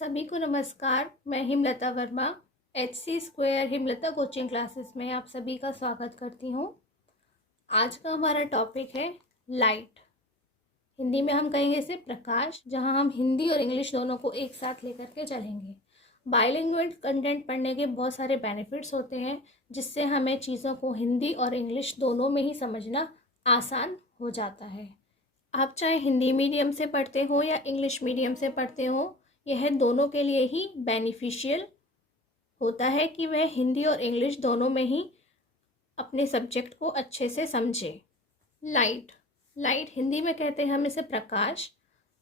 सभी को नमस्कार। मैं Himlata Verma HC² Himlata coaching classes में आप सभी का स्वागत करती हूँ। आज का हमारा टॉपिक है लाइट। हिंदी में हम कहेंगे इसे प्रकाश, जहाँ हम हिंदी और इंग्लिश दोनों को एक साथ लेकर के चलेंगे। बाइलिंगुअल कंटेंट पढ़ने के बहुत सारे बेनिफिट्स होते हैं, जिससे हमें चीज़ों को हिंदी और इंग्लिश दोनों में ही समझना आसान हो जाता है। आप चाहे हिंदी मीडियम से पढ़ते हो या इंग्लिश मीडियम से पढ़ते हो, यह दोनों के लिए ही बेनिफिशियल होता है कि वह हिंदी और इंग्लिश दोनों में ही अपने सब्जेक्ट को अच्छे से समझे। लाइट हिंदी में कहते हैं हम इसे प्रकाश।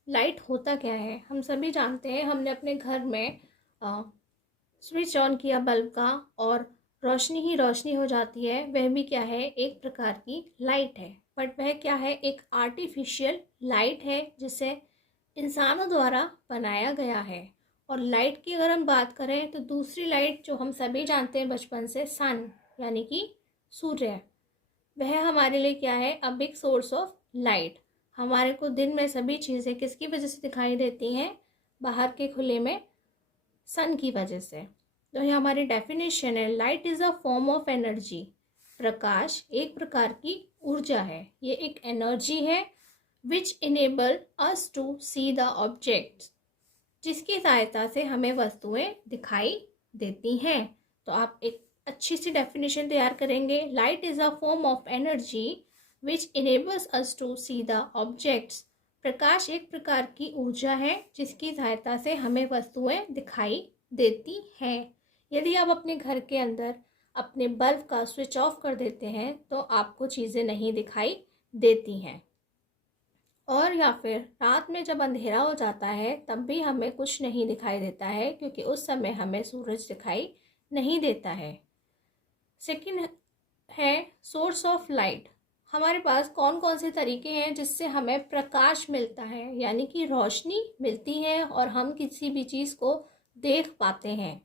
लाइट होता क्या है, हम सभी जानते हैं। हमने अपने घर में स्विच ऑन किया बल्ब का और रोशनी ही रोशनी हो जाती है। वह भी क्या है, एक प्रकार की लाइट है। बट वह क्या है, एक आर्टिफिशियल लाइट है जिसे इंसानों द्वारा बनाया गया है। और लाइट की अगर हम बात करें तो दूसरी लाइट जो हम सभी जानते हैं बचपन से, सन यानी कि सूर्य, वह हमारे लिए क्या है, a big source of light. हमारे को दिन में सभी चीज़ें किसकी वजह से दिखाई देती हैं, बाहर के खुले में सन की वजह से। तो ये हमारी डेफिनेशन है, light is a form of energy. प्रकाश एक प्रकार की ऊर्जा है, ये एक एनर्जी है which enable us to see the objects, जिसकी सहायता से हमें वस्तुएं दिखाई देती हैं। तो आप एक अच्छी सी डेफिनेशन तैयार करेंगे। Light is a form of energy which enables us to see the objects। प्रकाश एक प्रकार की ऊर्जा है जिसकी सहायता से हमें वस्तुएं दिखाई देती हैं। यदि आप अपने घर के अंदर अपने बल्ब का स्विच ऑफ कर देते हैं तो आपको चीज़ें नहीं दिखाई देती हैं। और या फिर रात में जब अंधेरा हो जाता है तब भी हमें कुछ नहीं दिखाई देता है, क्योंकि उस समय हमें सूरज दिखाई नहीं देता है। सेकंड है सोर्स ऑफ लाइट। हमारे पास कौन कौन से तरीके हैं जिससे हमें प्रकाश मिलता है, यानी कि रोशनी मिलती है और हम किसी भी चीज़ को देख पाते हैं।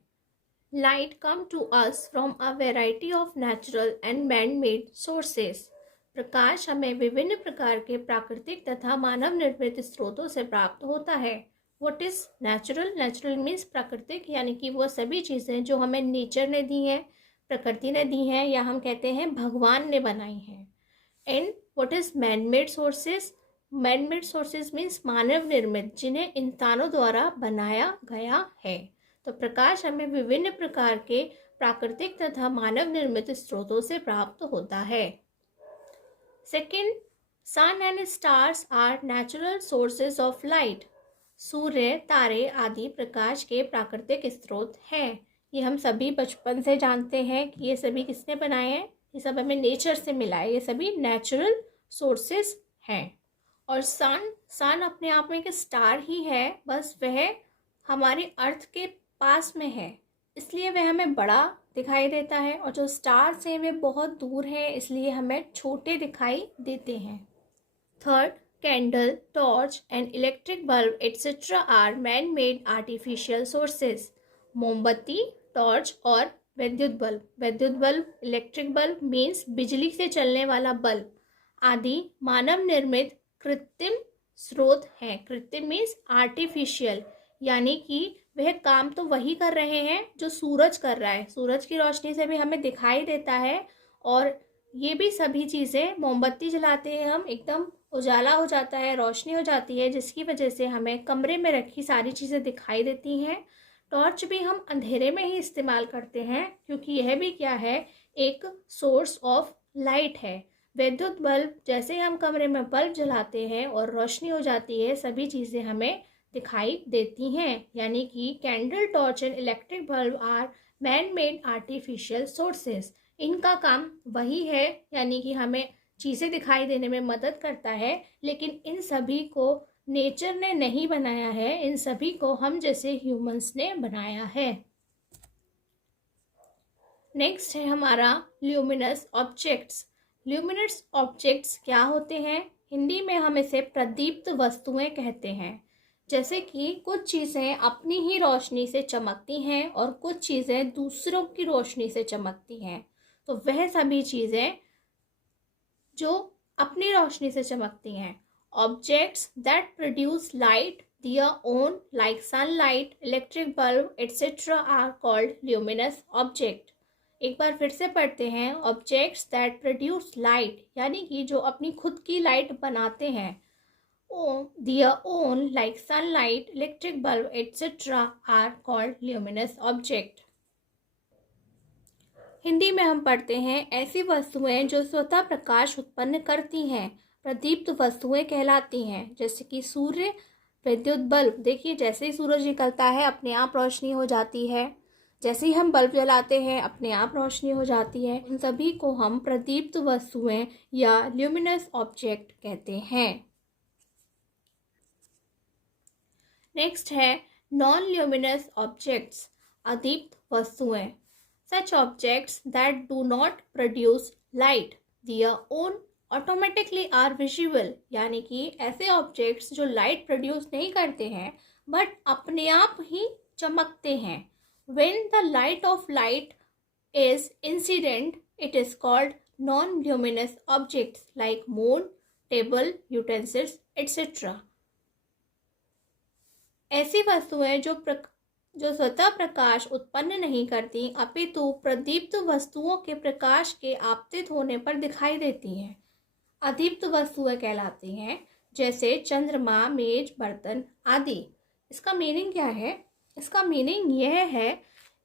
Light come to us from a variety of natural and man made sources. प्रकाश हमें विभिन्न प्रकार के प्राकृतिक तथा मानव निर्मित स्रोतों से प्राप्त होता है। What is natural? Natural means प्राकृतिक, यानी कि वो सभी चीज़ें जो हमें नेचर ने दी हैं, प्रकृति ने दी हैं, या हम कहते हैं भगवान ने बनाई हैं। And what is man made sources? Man made sources means मानव निर्मित, जिन्हें इंसानों द्वारा बनाया गया है। तो प्रकाश हमें विभिन्न प्रकार के प्राकृतिक तथा मानव निर्मित स्रोतों से प्राप्त होता है। Second, sun and stars are natural sources of light. सूर्य, तारे आदि प्रकाश के प्राकृतिक स्रोत हैं। ये हम सभी बचपन से जानते हैं कि ये सभी किसने बनाए हैं, ये सब हमें नेचर से मिला है। ये सभी नेचुरल सोर्सेज हैं। और सन अपने आप में एक स्टार ही है, बस वह हमारे अर्थ के पास में है, इसलिए वह हमें बड़ा दिखाई देता है। और जो स्टार्स हैं वे बहुत दूर हैं, इसलिए हमें छोटे दिखाई देते हैं। Third, candle, torch and electric bulb etcetera are man made artificial sources. मोमबत्ती, टॉर्च और विद्युत बल्ब इलेक्ट्रिक बल्ब मीन्स बिजली से चलने वाला बल्ब आदि मानव निर्मित कृत्रिम स्रोत हैं। कृत्रिम मीन्स आर्टिफिशियल, यानी कि वह काम तो वही कर रहे हैं जो सूरज कर रहा है। सूरज की रोशनी से भी हमें दिखाई देता है। और ये भी सभी चीज़ें, मोमबत्ती जलाते हैं हम, एकदम उजाला हो जाता है, रोशनी हो जाती है, जिसकी वजह से हमें कमरे में रखी सारी चीज़ें दिखाई देती हैं। टॉर्च भी हम अंधेरे में ही इस्तेमाल करते हैं, क्योंकि यह भी क्या है, एक सोर्स ऑफ लाइट है। विद्युत बल्ब, जैसे हम कमरे में बल्ब जलाते हैं और रोशनी हो जाती है, सभी चीज़ें हमें दिखाई देती हैं। यानी कि candle, torch and electric bulb are man made artificial sources. इनका काम वही है, यानी कि हमें चीज़ें दिखाई देने में मदद करता है, लेकिन इन सभी को नेचर ने नहीं बनाया है, इन सभी को हम जैसे ह्यूमंस ने बनाया है। नेक्स्ट है हमारा ल्यूमिनस ऑब्जेक्ट्स। ल्यूमिनस ऑब्जेक्ट्स क्या होते हैं? हिंदी में हम इसे प्रदीप्त वस्तुएं कहते हैं। जैसे कि कुछ चीज़ें अपनी ही रोशनी से चमकती हैं और कुछ चीज़ें दूसरों की रोशनी से चमकती हैं। तो वह सभी चीज़ें जो अपनी रोशनी से चमकती हैं, objects that produce light their own, like sunlight, electric bulb, etc. are called luminous object. एक बार फिर से पढ़ते हैं. Objects that produce light, यानी कि जो अपनी खुद की लाइट बनाते हैं. Their own, like sunlight, electric bulb, etc. are called luminous object. Hindi में हम पढ़ते हैं ऐसी वस्तुएं जो स्वतः प्रकाश उत्पन्न करती हैं प्रदीप्त वस्तुएं कहलाती हैं. जैसे कि सूर्य, विद्युत बल्ब. देखिए, जैसे ही सूरज निकलता है अपने आप रोशनी हो जाती है. जैसे ही हम बल्ब जलाते हैं अपने आप रोशनी हो जाती है. उन सभी को हम प्रदीप्त वस्तुएं या ल्यूमिनस ऑब्जेक्ट कहते हैं. नेक्स्ट है नॉन ल्यूमिनस ऑब्जेक्ट्स, अदीप्त वस्तुएं. Such objects that do not produce light their own automatically are visible, यानी कि ऐसे ऑब्जेक्ट्स जो लाइट प्रोड्यूस नहीं करते हैं बट अपने आप ही चमकते हैं. When the light of light is incident, it is called non-luminous objects like moon, table, utensils, etc. ऐसी वस्तुएं जो स्वतः प्रकाश उत्पन्न नहीं करती अपितु प्रदीप्त वस्तुओं के प्रकाश के आपतित होने पर दिखाई देती हैं, अदीप्त वस्तुएं कहलाती हैं. जैसे चंद्रमा, मेज, बर्तन आदि. इसका मीनिंग क्या है? इसका मीनिंग यह है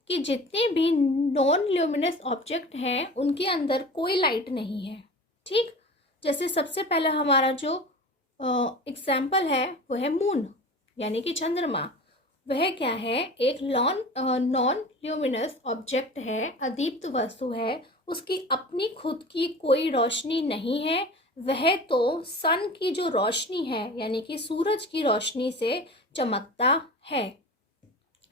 कि जितने भी नॉन ल्यूमिनस ऑब्जेक्ट हैं उनके अंदर कोई लाइट नहीं है. ठीक, जैसे सबसे पहला हमारा जो एग्जाम्पल है वो है मून, यानी कि चंद्रमा. वह क्या है? एक नॉन ल्यूमिनस ऑब्जेक्ट है, अदीप्त वस्तु है. उसकी अपनी खुद की कोई रोशनी नहीं है. वह तो सन की जो रोशनी है यानी कि सूरज की रोशनी से चमकता है.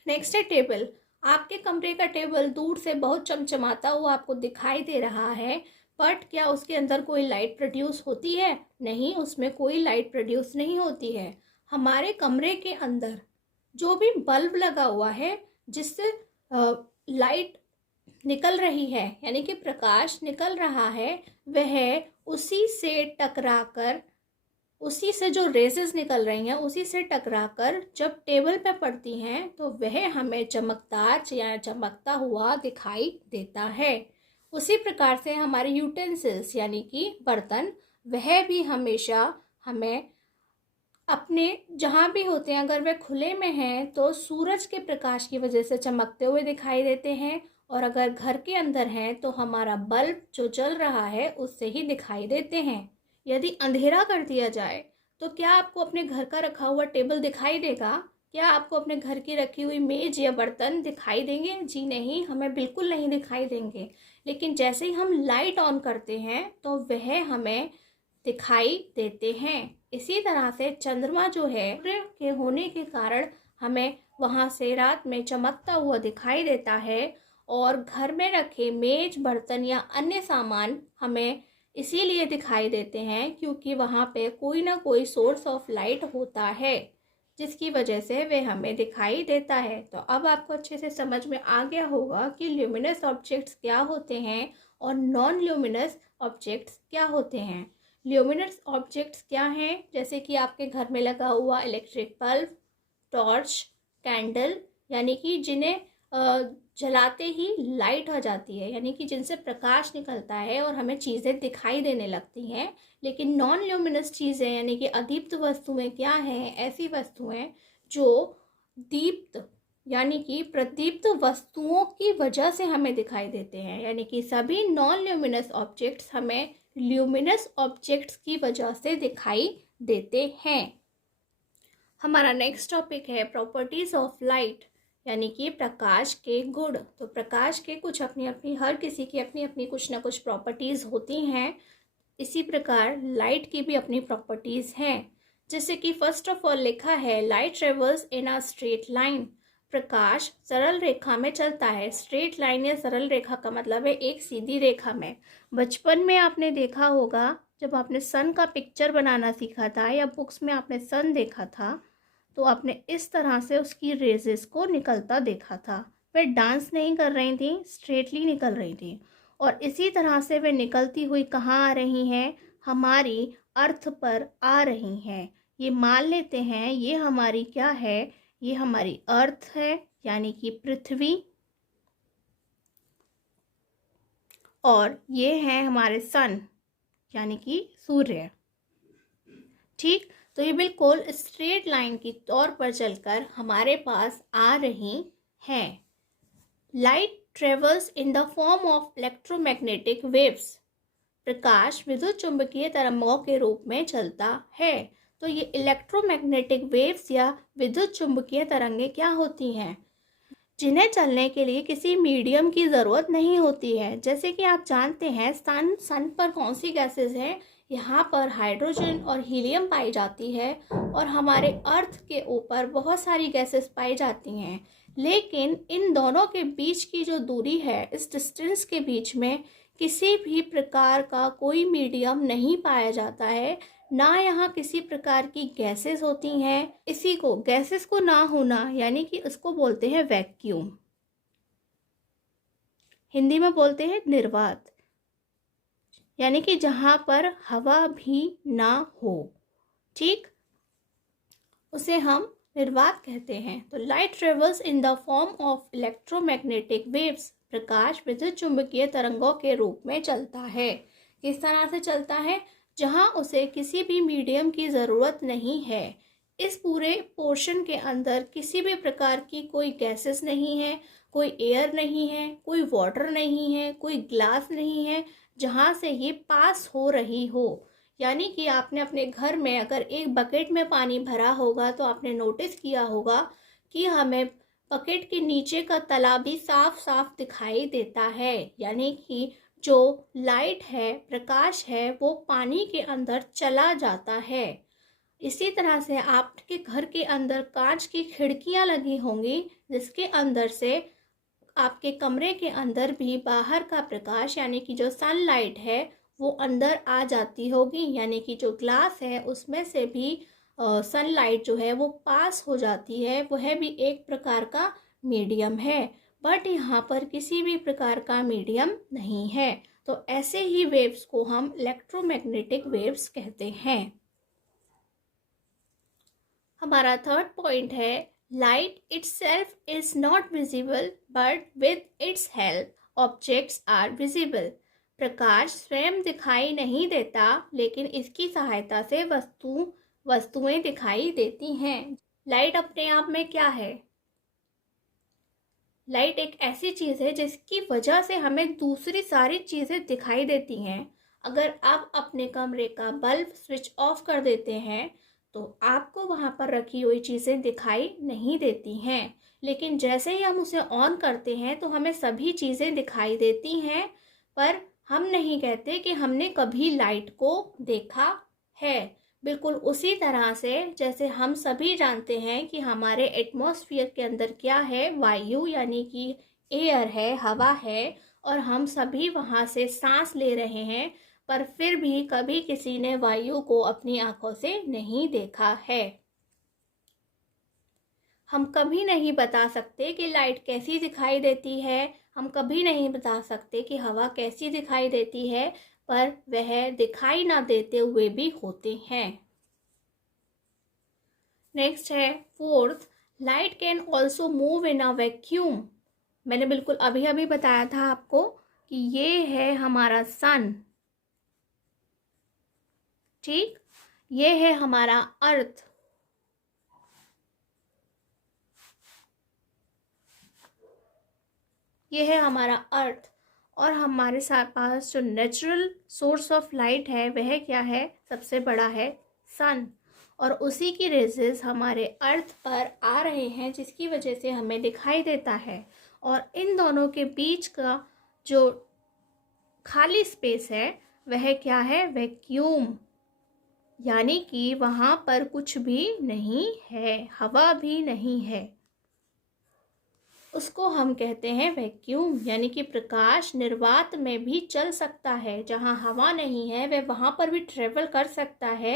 नेक्स्ट है टेबल. आपके कमरे का टेबल दूर से बहुत चमचमाता हुआ आपको दिखाई दे रहा है, बट क्या उसके अंदर कोई लाइट प्रोड्यूस होती है? नहीं, उसमें कोई लाइट प्रोड्यूस नहीं होती है. हमारे कमरे के अंदर जो भी बल्ब लगा हुआ है जिससे लाइट निकल रही है यानी कि प्रकाश निकल रहा है, वह उसी से जो रेजेस निकल रही हैं उसी से टकराकर जब टेबल पे पड़ती हैं तो वह हमें चमकदार या चमकता हुआ दिखाई देता है. उसी प्रकार से हमारे यूटेंसिल्स यानी कि बर्तन, वह भी हमेशा हमें अपने जहाँ भी होते हैं अगर वे खुले में हैं तो सूरज के प्रकाश की वजह से चमकते हुए दिखाई देते हैं, और अगर घर के अंदर हैं तो हमारा बल्ब जो जल रहा है उससे ही दिखाई देते हैं. यदि अंधेरा कर दिया जाए तो क्या आपको अपने घर का रखा हुआ टेबल दिखाई देगा? क्या आपको अपने घर की रखी हुई मेज या बर्तन दिखाई देंगे? जी नहीं, हमें बिल्कुल नहीं दिखाई देंगे. लेकिन जैसे ही हम लाइट ऑन करते हैं तो वह हमें दिखाई देते हैं. इसी तरह से चंद्रमा जो है सूर्य के होने के कारण हमें वहाँ से रात में चमकता हुआ दिखाई देता है, और घर में रखे मेज, बर्तन या अन्य सामान हमें इसीलिए दिखाई देते हैं क्योंकि वहाँ पे कोई ना कोई सोर्स ऑफ लाइट होता है जिसकी वजह से वे हमें दिखाई देता है. तो अब आपको अच्छे से समझ में आ गया होगा कि ल्यूमिनस ऑब्जेक्ट्स क्या होते हैं और नॉन ल्यूमिनस ऑब्जेक्ट्स क्या होते हैं. ल्यूमिनस ऑब्जेक्ट्स क्या हैं? जैसे कि आपके घर में लगा हुआ इलेक्ट्रिक बल्ब, टॉर्च, कैंडल, यानी कि जिन्हें जलाते ही लाइट आ जाती है, यानी कि जिनसे प्रकाश निकलता है और हमें चीज़ें दिखाई देने लगती हैं. लेकिन नॉन ल्यूमिनस चीज़ें यानी कि अदीप्त वस्तुएं क्या हैं? ऐसी वस्तुएं जो दीप्त यानी कि प्रदीप्त वस्तुओं की वजह से हमें दिखाई देते हैं, यानी कि सभी नॉन ल्यूमिनस ऑब्जेक्ट्स हमें ल्यूमिनस ऑब्जेक्ट्स की वजह से दिखाई देते हैं. हमारा नेक्स्ट टॉपिक है प्रॉपर्टीज ऑफ लाइट, यानी कि प्रकाश के गुण. तो प्रकाश के कुछ हर किसी की अपनी अपनी कुछ ना कुछ प्रॉपर्टीज होती हैं. इसी प्रकार लाइट की भी अपनी प्रॉपर्टीज हैं. जैसे कि फर्स्ट ऑफ ऑल लिखा है light travels in a straight line. प्रकाश सरल रेखा में चलता है. स्ट्रेट लाइन या सरल रेखा का मतलब है एक सीधी रेखा में. बचपन में आपने देखा होगा जब आपने सन का पिक्चर बनाना सीखा था या बुक्स में आपने सन देखा था तो आपने इस तरह से उसकी रेजेस को निकलता देखा था. वे डांस नहीं कर रही थी, स्ट्रेटली निकल रही थी. और इसी तरह से वे निकलती हुई कहाँ आ रही हैं? हमारी अर्थ पर आ रही हैं. ये मान लेते हैं ये हमारी क्या है, ये हमारी अर्थ है यानी कि पृथ्वी, और ये है हमारे सन यानी कि सूर्य। ठीक, तो ये बिल्कुल स्ट्रेट लाइन की तौर पर चलकर हमारे पास आ रही हैं। Light travels in the form of electromagnetic waves. प्रकाश विद्युत चुंबकीय तरंगों के रूप में चलता है। तो ये इलेक्ट्रोमैग्नेटिक वेव्स या विद्युत चुंबकीय तरंगें क्या होती हैं, जिन्हें चलने के लिए किसी मीडियम की ज़रूरत नहीं होती है। जैसे कि आप जानते हैं सन पर कौन सी गैसेस हैं, यहाँ पर हाइड्रोजन और हीलियम पाई जाती है, और हमारे अर्थ के ऊपर बहुत सारी गैसेस पाई जाती हैं। लेकिन इन दोनों के बीच की जो दूरी है, इस डिस्टेंस के बीच में किसी भी प्रकार का कोई मीडियम नहीं पाया जाता है, ना यहाँ किसी प्रकार की गैसेस होती हैं। इसी को, गैसेस को ना होना यानी कि उसको बोलते हैं वैक्यूम, हिंदी में बोलते हैं निर्वात, यानी कि जहाँ पर हवा भी ना हो, ठीक, उसे हम निर्वात कहते हैं। तो light travels in the form of electromagnetic waves. प्रकाश विद्युत चुंबकीय तरंगों के रूप में चलता है। किस तरह से चलता है, जहां उसे किसी भी मीडियम की ज़रूरत नहीं है। इस पूरे पोर्शन के अंदर किसी भी प्रकार की कोई गैसेस नहीं है, कोई एयर नहीं है, कोई वाटर नहीं है, कोई ग्लास नहीं है जहां से ये पास हो रही हो। यानी कि आपने अपने घर में अगर एक बकेट में पानी भरा होगा तो आपने नोटिस किया होगा कि हमें बकेट के नीचे का तला भी साफ साफ दिखाई देता है। यानी कि जो लाइट है, प्रकाश है, वो पानी के अंदर चला जाता है। इसी तरह से आपके घर के अंदर कांच की खिड़कियां लगी होंगी, जिसके अंदर से आपके कमरे के अंदर भी बाहर का प्रकाश यानी कि जो सनलाइट है वो अंदर आ जाती होगी। यानी कि जो ग्लास है उसमें से भी सनलाइट जो है वो पास हो जाती है। वह भी एक प्रकार का मीडियम है, बट यहाँ पर किसी भी प्रकार का मीडियम नहीं है। तो ऐसे ही वेव्स को हम इलेक्ट्रोमैग्नेटिक वेव्स कहते हैं। हमारा थर्ड पॉइंट है, light itself is not visible but with its help objects are visible. प्रकाश स्वयं दिखाई नहीं देता, लेकिन इसकी सहायता से वस्तुएं दिखाई देती हैं। लाइट अपने आप में क्या है, लाइट एक ऐसी चीज़ है जिसकी वजह से हमें दूसरी सारी चीज़ें दिखाई देती हैं। अगर आप अपने कमरे का बल्ब स्विच ऑफ कर देते हैं तो आपको वहाँ पर रखी हुई चीज़ें दिखाई नहीं देती हैं, लेकिन जैसे ही हम उसे ऑन करते हैं तो हमें सभी चीज़ें दिखाई देती हैं। पर हम नहीं कहते कि हमने कभी लाइट को देखा है। बिल्कुल उसी तरह से जैसे हम सभी जानते हैं कि हमारे एटमॉस्फेयर के अंदर क्या है, वायु यानी कि एयर है, हवा है, और हम सभी वहाँ से सांस ले रहे हैं, पर फिर भी कभी किसी ने वायु को अपनी आंखों से नहीं देखा है। हम कभी नहीं बता सकते कि लाइट कैसी दिखाई देती है, हम कभी नहीं बता सकते कि हवा कैसी दिखाई देती है, पर वह दिखाई ना देते हुए भी होते हैं। नेक्स्ट है fourth, light can also move in a vacuum. मैंने बिल्कुल अभी अभी बताया था आपको कि ये है हमारा सन, ठीक, ये है हमारा अर्थ, ये है हमारा अर्थ, और हमारे साथ पास जो नेचुरल सोर्स ऑफ लाइट है वह क्या है, सबसे बड़ा है सन, और उसी की रेजेस हमारे अर्थ पर आ रहे हैं जिसकी वजह से हमें दिखाई देता है। और इन दोनों के बीच का जो खाली स्पेस है वह क्या है, वैक्यूम, यानी कि वहाँ पर कुछ भी नहीं है, हवा भी नहीं है, उसको हम कहते हैं वैक्यूम। यानी कि प्रकाश निर्वात में भी चल सकता है, जहाँ हवा नहीं है वह वहाँ पर भी ट्रेवल कर सकता है।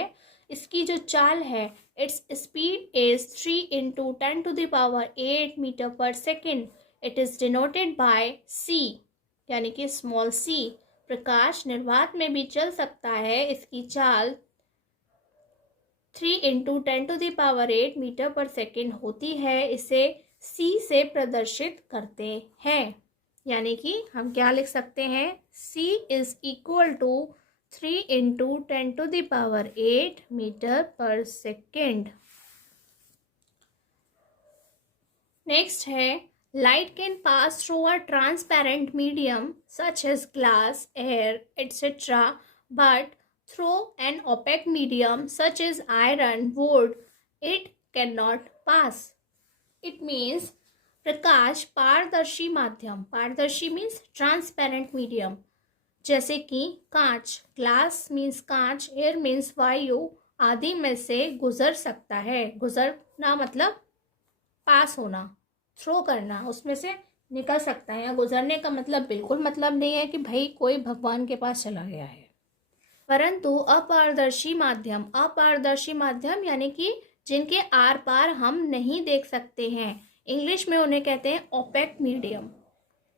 इसकी जो चाल है, its speed is 3 × 10⁸ metre per second. It is denoted by c, यानी कि स्मॉल c। प्रकाश निर्वात में भी चल सकता है, इसकी चाल 3 × 10⁸ मीटर पर सेकेंड होती है, इसे c से प्रदर्शित करते हैं। यानी कि हम क्या लिख सकते हैं, c is equal to 3 × 10⁸ metre per second. Next है, light can pass through a transparent medium such as glass, air etcetera, but through an opaque medium such as iron, wood, it cannot pass. It means प्रकाश पारदर्शी माध्यम, पारदर्शी means transparent medium, जैसे कि कांच, glass means कांच, air means वायु आदि में से गुजर सकता है। गुजरना मतलब पास होना, थ्रो करना, उसमें से निकल सकता है। या गुजरने का मतलब बिल्कुल मतलब नहीं है कि भाई कोई भगवान के पास चला गया है। परंतु अपारदर्शी माध्यम, अपारदर्शी माध्यम यानी कि जिनके आर पार हम नहीं देख सकते हैं, इंग्लिश में उन्हें कहते हैं ओपेक मीडियम।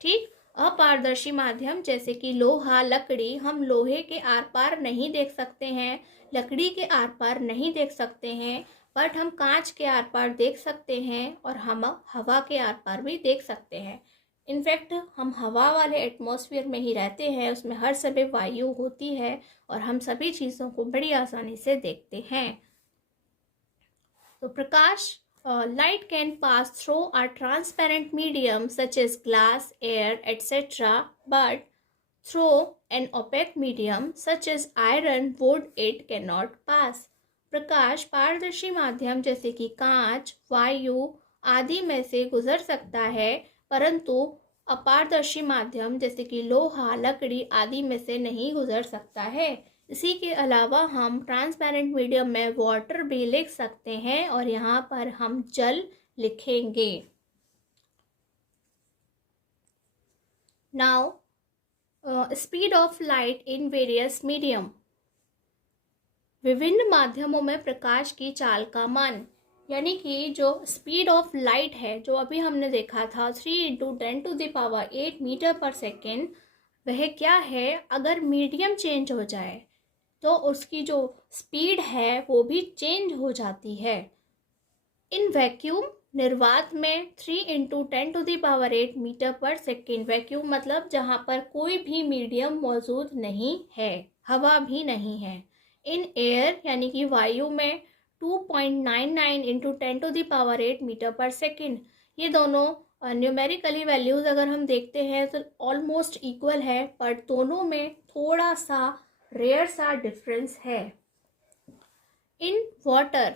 ठीक, अपारदर्शी माध्यम जैसे कि लोहा, लकड़ी, हम लोहे के आर पार नहीं देख सकते हैं, लकड़ी के आर पार नहीं देख सकते हैं, बट हम कांच के आर पार देख सकते हैं और हम हवा के आर पार भी देख सकते हैं। इनफैक्ट हम हवा वाले एटमॉस्फेयर में ही रहते हैं, उसमें हर समय वायु होती है और हम सभी चीज़ों को बड़ी आसानी से देखते हैं। तो प्रकाश, light can pass through a transparent medium such as glass, air, etc., but through an opaque medium such as iron, wood, it cannot pass. प्रकाश पारदर्शी माध्यम जैसे कि कांच, वायु आदि में से गुजर सकता है, परंतु अपारदर्शी माध्यम जैसे कि लोहा, लकड़ी आदि में से नहीं गुजर सकता है। इसी के अलावा हम ट्रांसपेरेंट मीडियम में वाटर भी लिख सकते हैं और यहाँ पर हम जल लिखेंगे। Now speed of light in various medium, विभिन्न माध्यमों में प्रकाश की चाल का मान, यानी कि जो स्पीड ऑफ लाइट है, जो अभी हमने देखा था 3 × 10⁸ मीटर पर सेकेंड, वह क्या है, अगर मीडियम चेंज हो जाए तो उसकी जो स्पीड है वो भी चेंज हो जाती है। इन वैक्यूम, निर्वात में 3 × 10⁸ मीटर पर सेकेंड, वैक्यूम मतलब जहाँ पर कोई भी मीडियम मौजूद नहीं है, हवा भी नहीं है। इन एयर यानी कि वायु में 2.99 × 10⁸ मीटर पर सेकेंड। ये दोनों न्यूमेरिकली वैल्यूज़ अगर हम देखते हैं तो ऑलमोस्ट इक्वल है, पर दोनों में थोड़ा सा रेयर सा डिफरेंस है। इन वाटर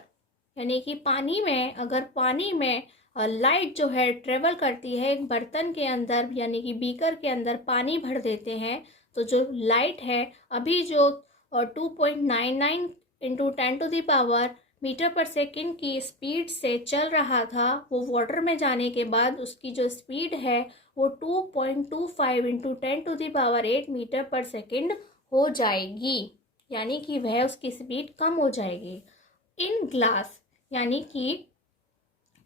यानी कि पानी में, अगर पानी में लाइट जो है ट्रेवल करती है, एक बर्तन के अंदर यानी कि बीकर के अंदर पानी भर देते हैं, तो जो लाइट है अभी जो 2.99 × 10⁻⁻ मीटर पर सेकेंड की स्पीड से चल रहा था, वो वाटर में जाने के बाद उसकी जो स्पीड है वो 2.25 × 10⁸ मीटर पर सेकेंड हो जाएगी, यानी कि वह उसकी स्पीड कम हो जाएगी। इन ग्लास यानी कि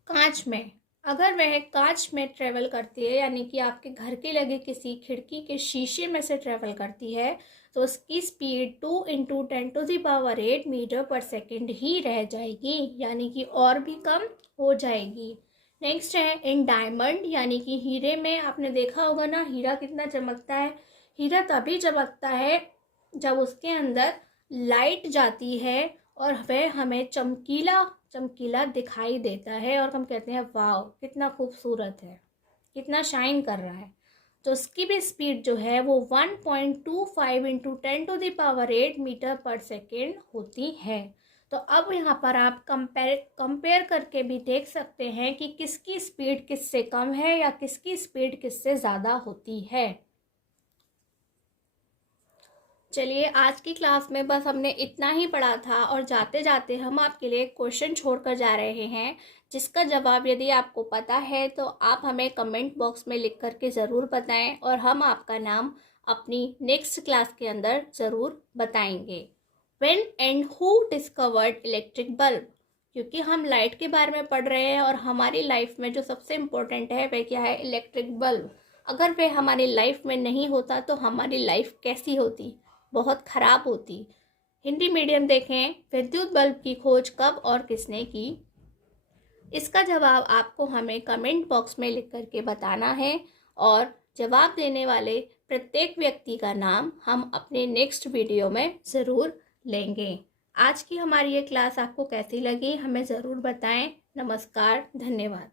कांच में, अगर वह कांच में ट्रेवल करती है यानी कि आपके घर के लगे किसी खिड़की के शीशे में से ट्रेवल करती है, तो उसकी स्पीड 2 × 10⁸ मीटर पर सेकेंड ही रह जाएगी, यानी कि और भी कम हो जाएगी। नेक्स्ट है इन डायमंड यानी कि हीरे में, आपने देखा होगा ना हीरा कितना चमकता है। हीरा तभी चमकता है जब उसके अंदर लाइट जाती है और वह हमें चमकीला चमकीला दिखाई देता है और हम कहते हैं वाव कितना खूबसूरत है, कितना शाइन कर रहा है। तो उसकी भी स्पीड जो है वो 1.25 × 10⁸ मीटर पर सेकेंड होती है। तो अब यहाँ पर आप कंपेयर करके भी देख सकते हैं कि किसकी स्पीड किससे कम है या किसकी स्पीड किससे ज़्यादा होती है। चलिए, आज की क्लास में बस हमने इतना ही पढ़ा था और जाते जाते हम आपके लिए क्वेश्चन छोड़कर जा रहे हैं, जिसका जवाब यदि आपको पता है तो आप हमें कमेंट बॉक्स में लिख करके ज़रूर बताएं और हम आपका नाम अपनी नेक्स्ट क्लास के अंदर ज़रूर बताएंगे। When and who discovered electric bulb, क्योंकि हम लाइट के बारे में पढ़ रहे हैं और हमारी लाइफ में जो सबसे इम्पोर्टेंट है वह क्या है, इलेक्ट्रिक बल्ब। अगर वह हमारी लाइफ में नहीं होता तो हमारी लाइफ कैसी होती, बहुत ख़राब होती। हिंदी मीडियम देखें, विद्युत बल्ब की खोज कब और किसने की? इसका जवाब आपको हमें कमेंट बॉक्स में लिख करके बताना है और जवाब देने वाले प्रत्येक व्यक्ति का नाम हम अपने नेक्स्ट वीडियो में ज़रूर लेंगे। आज की हमारी ये क्लास आपको कैसी लगी हमें ज़रूर बताएं। नमस्कार, धन्यवाद।